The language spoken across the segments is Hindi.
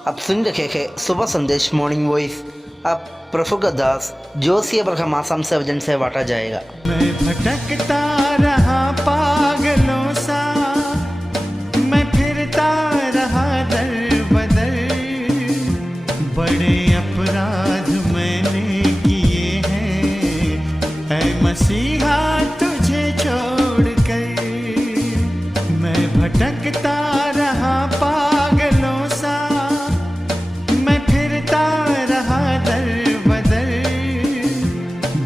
आप सुन रहे हैं सुबह संदेश मॉर्निंग वॉइस। अब प्रफुल्ल दास जोशी अब्राहम आसाम से वजन से बांटा जाएगा। मैं भटकता रहा पागलों सा, मैं फिरता रहा दर बदर, बड़े अपराध मैंने किए हैं ऐ मसीहा तुझे छोड़कर। मैं भटकता रहा पागलों सा, मैं फिरता रहा दर बदर,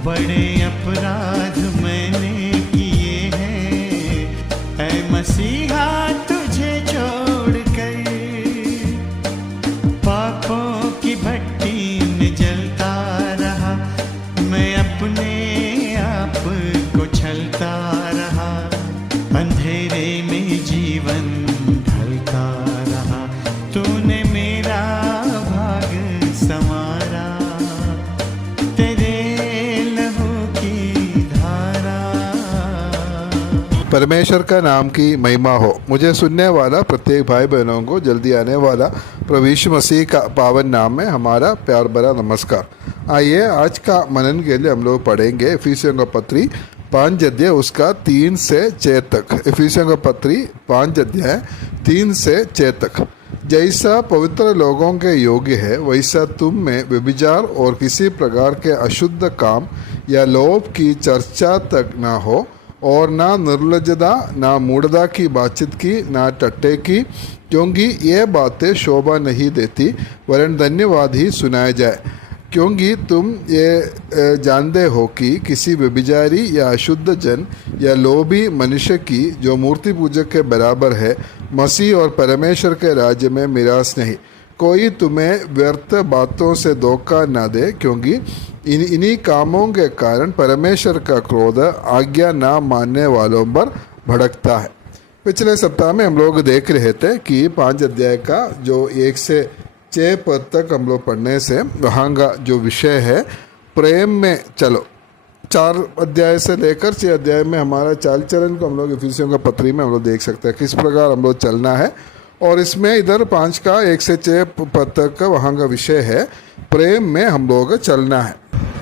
बड़े अपराध मैंने किए हैं ऐ मसीहा तुझे छोड़कर। पापों की भट्टी में जलता रहा, मैं अपने आप को छलता रहा, अंधेरे में जीवन ढलता रहा, तूने मेरा भाग संवारा, तेरे लहू की धारा। परमेश्वर का नाम की महिमा हो। मुझे सुनने वाला प्रत्येक भाई बहनों को जल्दी आने वाला प्रभु यीशु मसीह का पावन नाम में हमारा प्यार भरा नमस्कार। आइए आज का मनन के लिए हम लोग पढ़ेंगे इफिसियों का पत्री 5 अध्याय उसका 3 से 6 तक। इफिसियों का पत्री 5 अध्याय 3 से 6 तक। जैसा पवित्र लोगों के योग्य है वैसा तुम में व्यभिचार और किसी प्रकार के अशुद्ध काम या लोभ की चर्चा तक ना हो, और ना निर्लज्जता, ना मूढ़ता की बातचीत की, ना टट्टे की, क्योंकि ये बातें शोभा नहीं देती वरन धन्यवाद ही सुनाया जाए। क्योंकि तुम ये जानते हो कि किसी व्यभिचारी या अशुद्ध जन या लोभी मनुष्य की जो मूर्ति पूजक के बराबर है मसीह और परमेश्वर के राज्य में मिरास नहीं। कोई तुम्हें व्यर्थ बातों से धोखा न दे, क्योंकि इन्हीं कामों के कारण परमेश्वर का क्रोध आज्ञा ना मानने वालों पर भड़कता है। पिछले सप्ताह में हम लोग देख रहे थे कि 5 अध्याय का जो 1 से 6 पद तक हम लोग पढ़ने से वहाँ का जो विषय है प्रेम में चलो। 4 अध्याय से लेकर 6 अध्याय में हमारा चाल चलन को हम लोग इफिसियों का पत्री में हम लोग देख सकते हैं किस प्रकार हम लोग चलना है। और इसमें इधर 5 का 1 से 6 पद तक का वहाँ का विषय है प्रेम में हम लोग चलना है।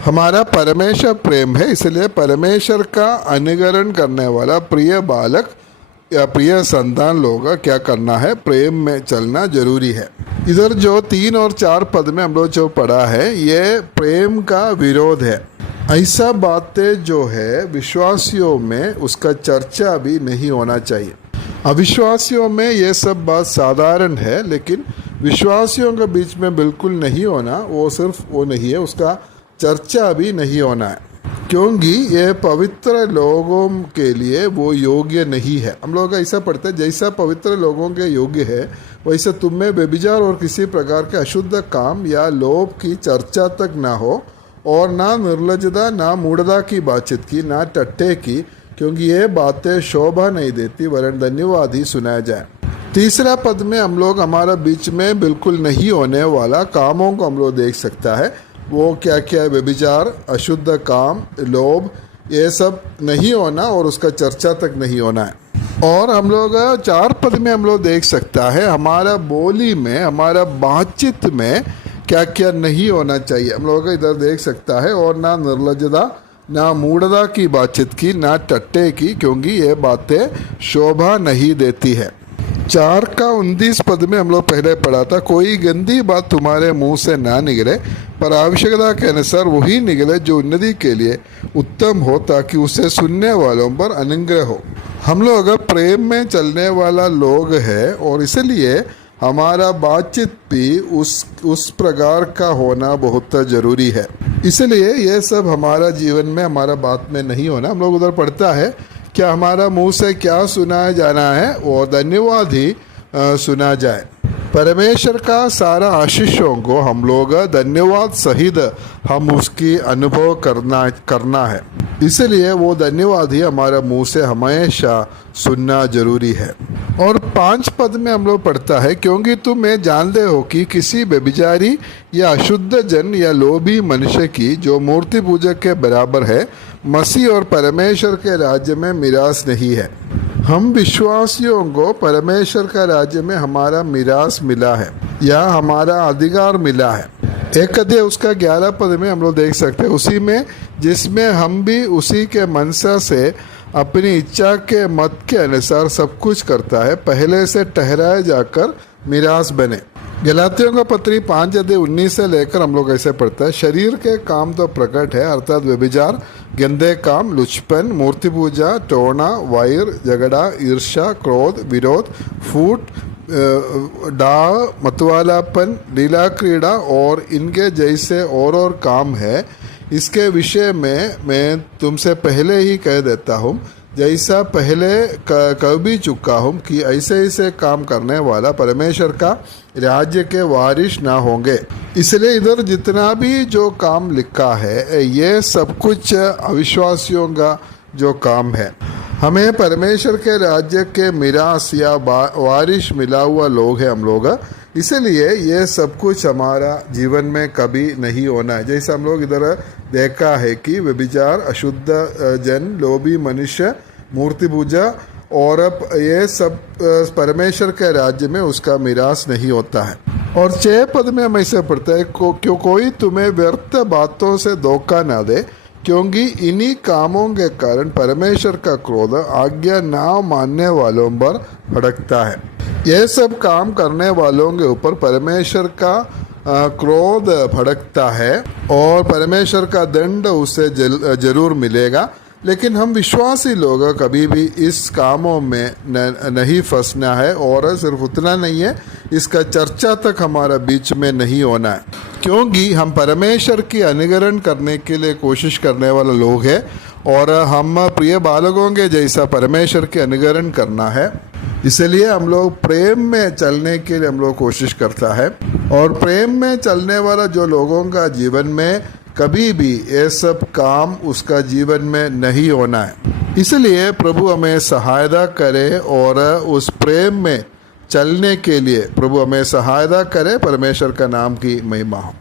हमारा परमेश्वर प्रेम है, इसलिए परमेश्वर का अनुकरण करने वाला प्रिय बालक या प्रिय संतान लोग क्या करना है, प्रेम में चलना जरूरी है। इधर जो 3 और 4 पद में हम लोग जो पढ़ा है ये प्रेम का विरोध है। ऐसा बातें जो है विश्वासियों में उसका चर्चा भी नहीं होना चाहिए। अविश्वासियों में ये सब बात साधारण है, लेकिन विश्वासियों के बीच में बिल्कुल नहीं होना, वो सिर्फ वो नहीं है, उसका चर्चा भी नहीं होना है, क्योंकि ये पवित्र लोगों के लिए वो योग्य नहीं है। हम लोग ऐसा पढ़ते हैं जैसा पवित्र लोगों के योग्य है वैसे तुम में व्यभिचार और किसी प्रकार के अशुद्ध काम या लोभ की चर्चा तक ना हो, और ना निर्लज्जता, ना मूढ़ता की बातचीत की, ना टट्टे की, क्योंकि ये बातें शोभा नहीं देती वरन धन्यवाद ही सुनाया जाए। 3 पद में हम लोग हमारा बीच में बिल्कुल नहीं होने वाला कामों को हम लोग देख सकता है। वो क्या क्या है, व्यभिचार, अशुद्ध काम, लोभ, ये सब नहीं होना और उसका चर्चा तक नहीं होना है। और हम लोग 4 पद में हम लोग देख सकता है हमारा बोली में, हमारा बातचीत में क्या क्या नहीं होना चाहिए। हम लोग इधर देख सकता है और ना निर्लज्जता, ना मूढ़ता की बातचीत की, ना टट्टे की, क्योंकि ये बातें शोभा नहीं देती है। 4 का 29 पद में हम लोग पहले पढ़ा था, कोई गंदी बात तुम्हारे मुंह से ना निकले, पर आवश्यकता के अनुसार वही निकले जो उन्नति के लिए उत्तम हो, ताकि उसे सुनने वालों पर अनुग्रह हो। हम लोग प्रेम में चलने वाला लोग हैं और इसलिए हमारा बातचीत भी उस प्रकार का होना बहुत ज़रूरी है। इसलिए ये सब हमारा जीवन में, हमारा बात में नहीं होना। हम लोग उधर पढ़ता है क्या हमारा मुंह से क्या सुनाया जाना है वो धन्यवाद ही सुना जाए। परमेश्वर का सारा आशीषों को हम लोग धन्यवाद सहित हम उसकी अनुभव करना है, इसलिए वो धन्यवाद ही हमारा मुंह से हमेशा सुनना जरूरी है। और 5 पद में हम लोग पढ़ता है, क्योंकि तुम ये जानते हो कि किसी व्यभिचारी या अशुद्ध जन या लोभी मनुष्य की जो मूर्ति पूजक के बराबर है मसीह और परमेश्वर के राज्य में मिरास नहीं है। हम विश्वासियों को परमेश्वर का राज्य में हमारा मिरास मिला है या हमारा अधिकार मिला है। एक अध्याय उसका 11 पद में हम लोग देख सकते हैं, उसी में जिसमें हम भी उसी के मनसा से अपनी इच्छा के मत के अनुसार सब कुछ करता है, पहले से ठहराए जाकर मिरास बने। गलातियों का पत्री 5 अध्याय 19 से लेकर हम लोग ऐसे पढ़ते हैं, शरीर के काम तो प्रकट है, अर्थात व्यभिचार, गंदे काम, लुचपन, मूर्ति पूजा, टोना, वैर, झगड़ा, ईर्ष्या, क्रोध, विरोध, फूट, डाह, मतवालापन, लीला क्रीड़ा और इनके जैसे और काम है। इसके विषय में मैं तुमसे पहले ही कह देता हूँ, जैसा पहले कह भी चुका हूँ कि ऐसे ऐसे काम करने वाला परमेश्वर का राज्य के वारिस ना होंगे। इसलिए इधर जितना भी जो काम लिखा है ये सब कुछ अविश्वासियों का जो काम है। हमें परमेश्वर के राज्य के मिरास या वारिस मिला हुआ लोग हैं हम लोग, इसलिए ये सब कुछ हमारा जीवन में कभी नहीं होना है। जैसे हम लोग इधर देखा है कि व्यभिचार, अशुद्ध जन, लोभी मनुष्य, मूर्ति पूजा और ये सब परमेश्वर के राज्य में उसका मिरास नहीं होता है। और 6 पद में हम ऐसे पढ़ते हैं, क्यों कोई तुम्हें व्यर्थ बातों से धोखा ना दे, क्योंकि इन्हीं कामों के कारण परमेश्वर का क्रोध आज्ञा ना मानने वालों पर भड़कता है। यह सब काम करने वालों के ऊपर परमेश्वर का क्रोध भड़कता है और परमेश्वर का दंड उसे जरूर मिलेगा। लेकिन हम विश्वासी लोग कभी भी इस कामों में नहीं फंसना है, और सिर्फ उतना नहीं है, इसका चर्चा तक हमारा बीच में नहीं होना है, क्योंकि हम परमेश्वर की अनुकरण करने के लिए कोशिश करने वाले लोग हैं और हम प्रिय बालकों के जैसा परमेश्वर के अनुकरण करना है। इसलिए हम लोग प्रेम में चलने के लिए हम लोग कोशिश करता है, और प्रेम में चलने वाला जो लोगों का जीवन में कभी भी ये सब काम उसका जीवन में नहीं होना है। इसलिए प्रभु हमें सहायता करे और उस प्रेम में चलने के लिए प्रभु हमें सहायता करे। परमेश्वर का नाम की महिमा हो।